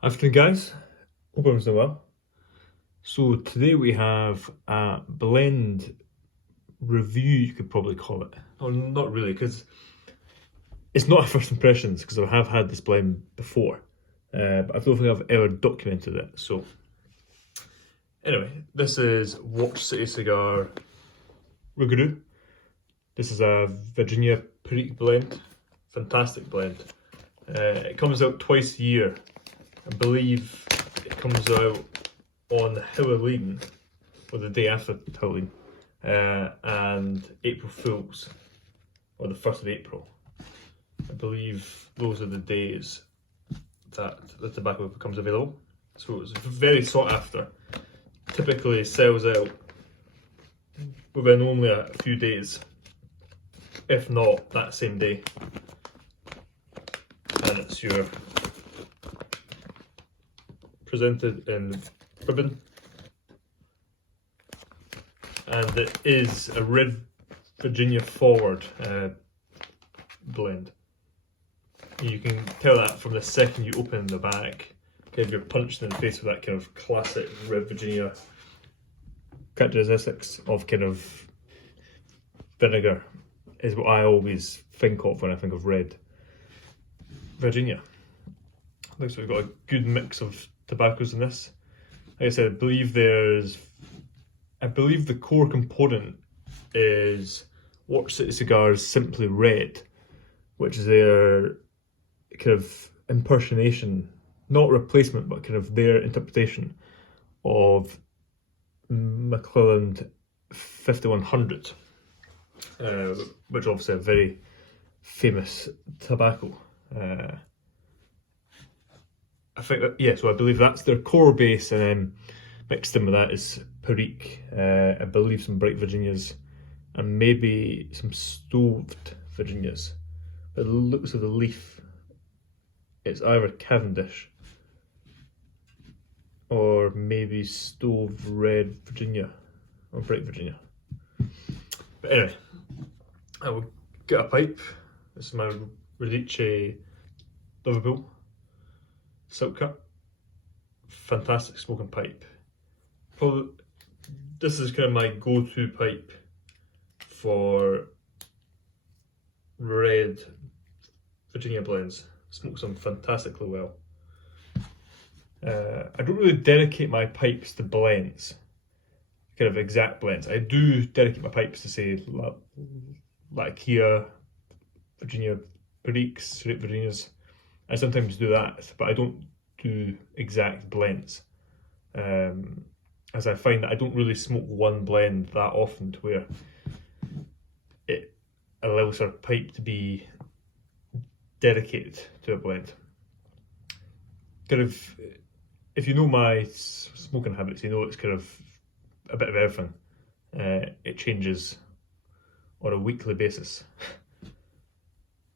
Afternoon, guys. Hope everyone's doing well. So today we have a blend review, you could probably call it. Or not really, because it's not a first impressions, because I have had this blend before, but I don't think I've ever documented it. So anyway, this is Watch City Cigar Rouxgaroux. This is a Virginia Perique blend, fantastic blend. It comes out twice a year. I believe it comes out on Halloween, or the day after Halloween, and April Fools, or the 1st of April. I believe those are the days that the tobacco becomes available. So it's very sought after. Typically sells out within only a few days, if not that same day. And it's your presented in ribbon, and it is a red Virginia forward blend. You can tell that from the second you open the bag. Kind of you're punched in the face with that kind of classic red Virginia characteristics of kind of vinegar, is what I always think of when I think of red Virginia. Looks like we've got a good mix of tobaccos in this. Like I said, I believe the core component is Watch City Cigars Simply Red, which is their kind of impersonation, not replacement, but kind of their interpretation of McClelland 5100, which is obviously a very famous tobacco. I think that, yeah, so I believe that's their core base, and then mixed in with that is Perique, I believe some bright Virginias, and maybe some stoved Virginias. By the looks of the leaf, it's either Cavendish or maybe stoved red Virginia or bright Virginia. But anyway, I will get a pipe. This is my Radice Liverpool silk cut. Fantastic smoking pipe. Probably this is kind of my go-to pipe for red Virginia blends. Smokes them fantastically well. I don't really dedicate my pipes to blends, kind of exact blends. I do dedicate my pipes to say like Kia, Virginia Periques, straight Virginias. I sometimes do that, but I don't do exact blends, as I find that I don't really smoke one blend that often to where it allows our pipe to be dedicated to a blend. Kind of, if you know my smoking habits, you know it's kind of a bit of everything. It changes on a weekly basis.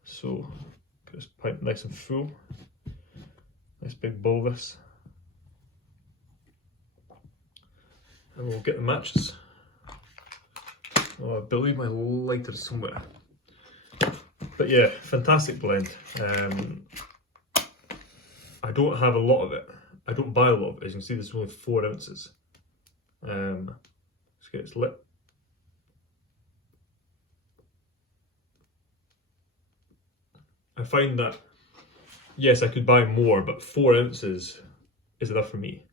So, get this pipe nice and full. Nice big bowl of this. And we'll get the matches. Oh, I believe my lighter is somewhere. But yeah, fantastic blend. I don't have a lot of it. I don't buy a lot of it. As you can see, there's only 4 ounces. Let's get it lit. I find that, yes, I could buy more, but 4 ounces is enough for me.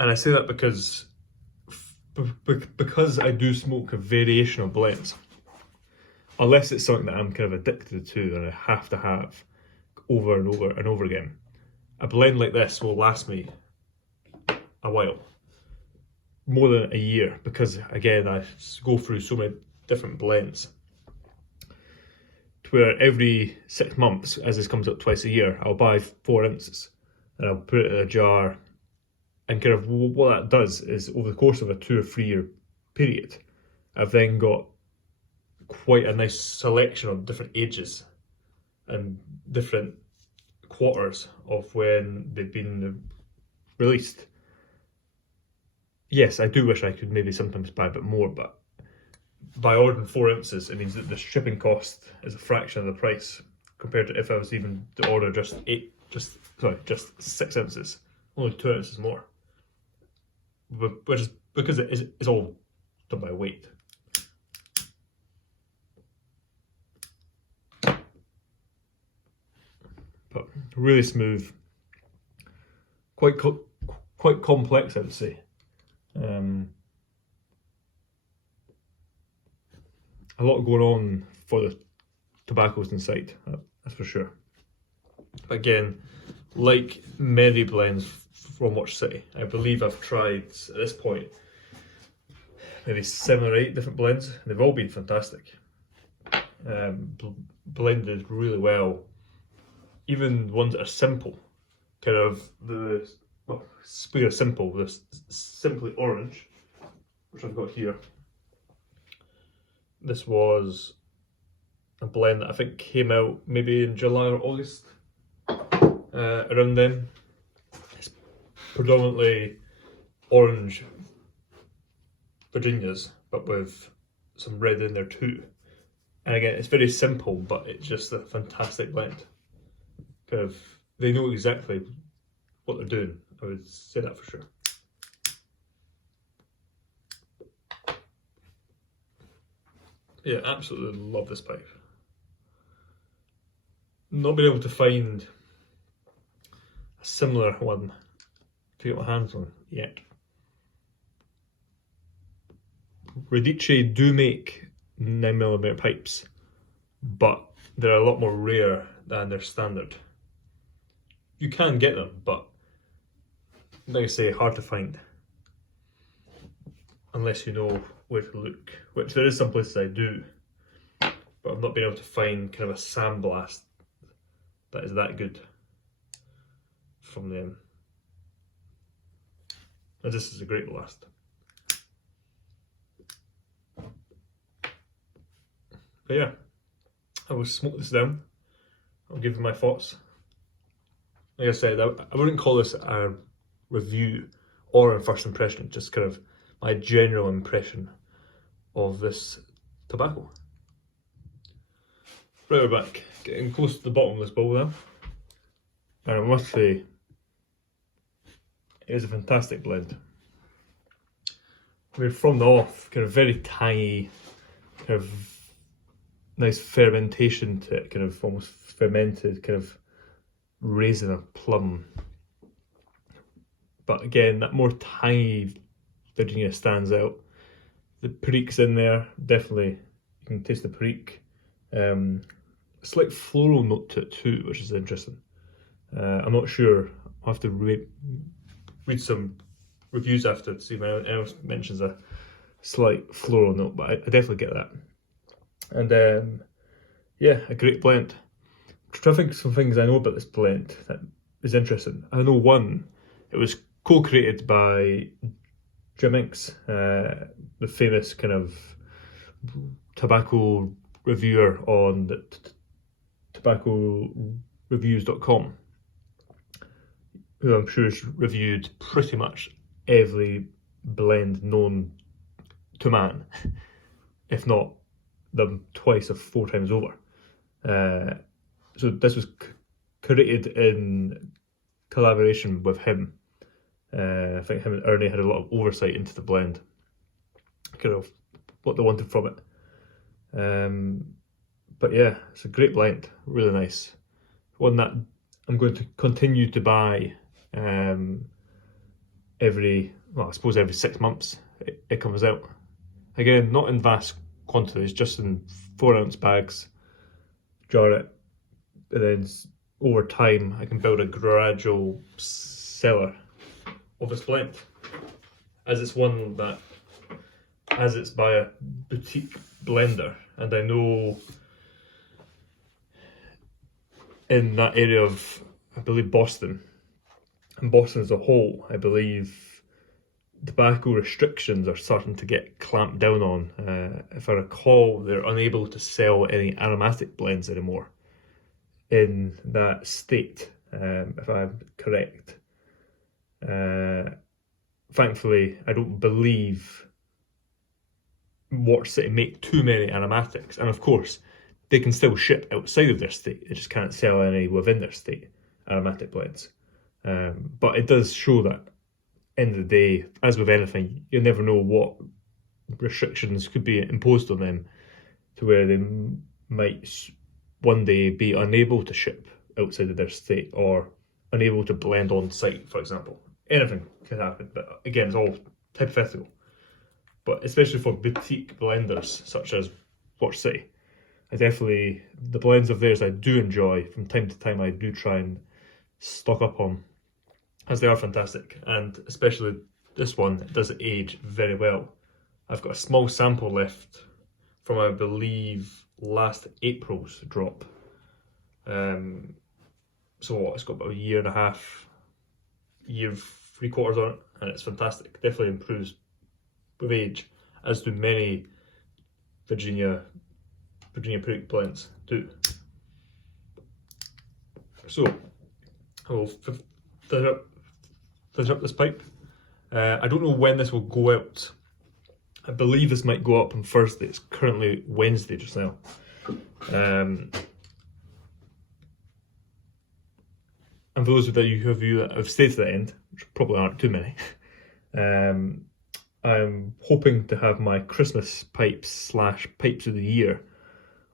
And I say that because I do smoke a variation of blends. Unless it's something that I'm kind of addicted to and I have to have over and over and over again, a blend like this will last me a while, more than a year, because again I go through so many different blends to where every 6 months, as this comes out twice a year, I'll buy 4 ounces and I'll put it in a jar, and kind of what that does is over the course of a 2 or 3 year period, I've then got quite a nice selection of different ages and different quarters of when they've been released. Yes, I do wish I could maybe sometimes buy a bit more, but by ordering 4 ounces, it means that the shipping cost is a fraction of the price compared to if I was even to order just 6 ounces, only 2 ounces more. Which is because it's all done by weight. But really smooth, quite complex, I would say. A lot going on for the tobaccos inside, that's for sure. But again, like many blends from Watch City, I believe I've tried at this point maybe 7 or 8 different blends. They've all been fantastic. Blended really well. Even ones that are simple, kind of speaking of simple, this Simply Orange, which I've got here. This was a blend that I think came out maybe in July or August, around then. It's predominantly orange Virginias, but with some red in there too. And again, it's very simple, but it's just a fantastic blend. Kind of, they know exactly what they're doing. I would say that for sure. Yeah, absolutely love this pipe. Not been able to find a similar one to get my hands on yet. Radice do make 9mm pipes, but they're a lot more rare than their standard. You can get them, but like I say, hard to find. Unless you know where to look, which there is some places I do, but I've not been able to find kind of a sandblast that is that good from them. And this is a great blast. But yeah, I will smoke this down. I'll give you my thoughts. Like I said, I wouldn't call this a review or a first impression, just kind of my general impression of this tobacco. Right, we're back, getting close to the bottom of this bowl now. And I must say, it is a fantastic blend. I mean, from the off, kind of very tangy, kind of nice fermentation to it, kind of almost fermented, kind of raisin or plum. But again, that more tangy Virginia stands out. The perique's in there, definitely. You can taste the perique. A slight floral note to it too, which is interesting. I'm not sure. I'll have to read some reviews after to see if anyone else mentions a slight floral note, but I definitely get that. And yeah, a great blend. I'm trying to think of some things I know about this blend that is interesting. I know one, it was co-created by Jim Inks, the famous kind of tobacco reviewer on the tobaccoreviews.com, who I'm sure has reviewed pretty much every blend known to man, if not them twice or 4 times over. So this was created in collaboration with him. I think him and Ernie had a lot of oversight into the blend, kind of what they wanted from it. But yeah, it's a great blend, really nice. One that I'm going to continue to buy every 6 months it comes out. Again, not in vast quantities, just in 4-ounce bags, jar it, and then over time I can build a gradual cellar of this blend, as it's one that, as it's by a boutique blender, and I know in that area of, I believe, Boston, and Boston as a whole, I believe tobacco restrictions are starting to get clamped down on. If I recall, they're unable to sell any aromatic blends anymore in that state, if I'm correct. Thankfully, I don't believe Watch City make too many aromatics, and of course they can still ship outside of their state. They just can't sell any within their state aromatic blends. But it does show that, end of the day, as with anything, you never know what restrictions could be imposed on them to where they might one day be unable to ship outside of their state or unable to blend on site, for example. Anything can happen, but again, it's all hypothetical. But especially for boutique blenders such as Watch City, the blends of theirs I do enjoy. From time to time I do try and stock up on, as they are fantastic, and especially this one does age very well. I've got a small sample left from, I believe, last April's drop. So it's got about a year and a half, year 3/4 on it, and it's fantastic. Definitely improves with age, as do many Virginia Perique blends do. So I will finish up this pipe. I don't know when this will go out. I believe this might go up on Thursday. It's currently Wednesday just now. And for those of you that have stayed to the end, which probably aren't too many, I'm hoping to have my Christmas pipes / pipes of the year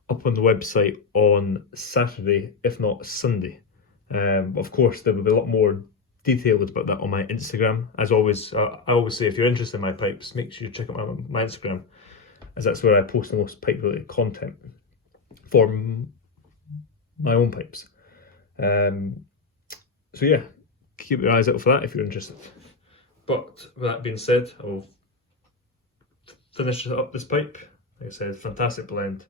up on the website on Saturday, if not Sunday. Of course, there will be a lot more detailed about that on my Instagram. As always, I always say, if you're interested in my pipes, make sure you check out my Instagram, as that's where I post the most pipe-related content for my own pipes. So yeah, keep your eyes out for that if you're interested. But with that being said, I will finish up this pipe. Like I said, fantastic blend.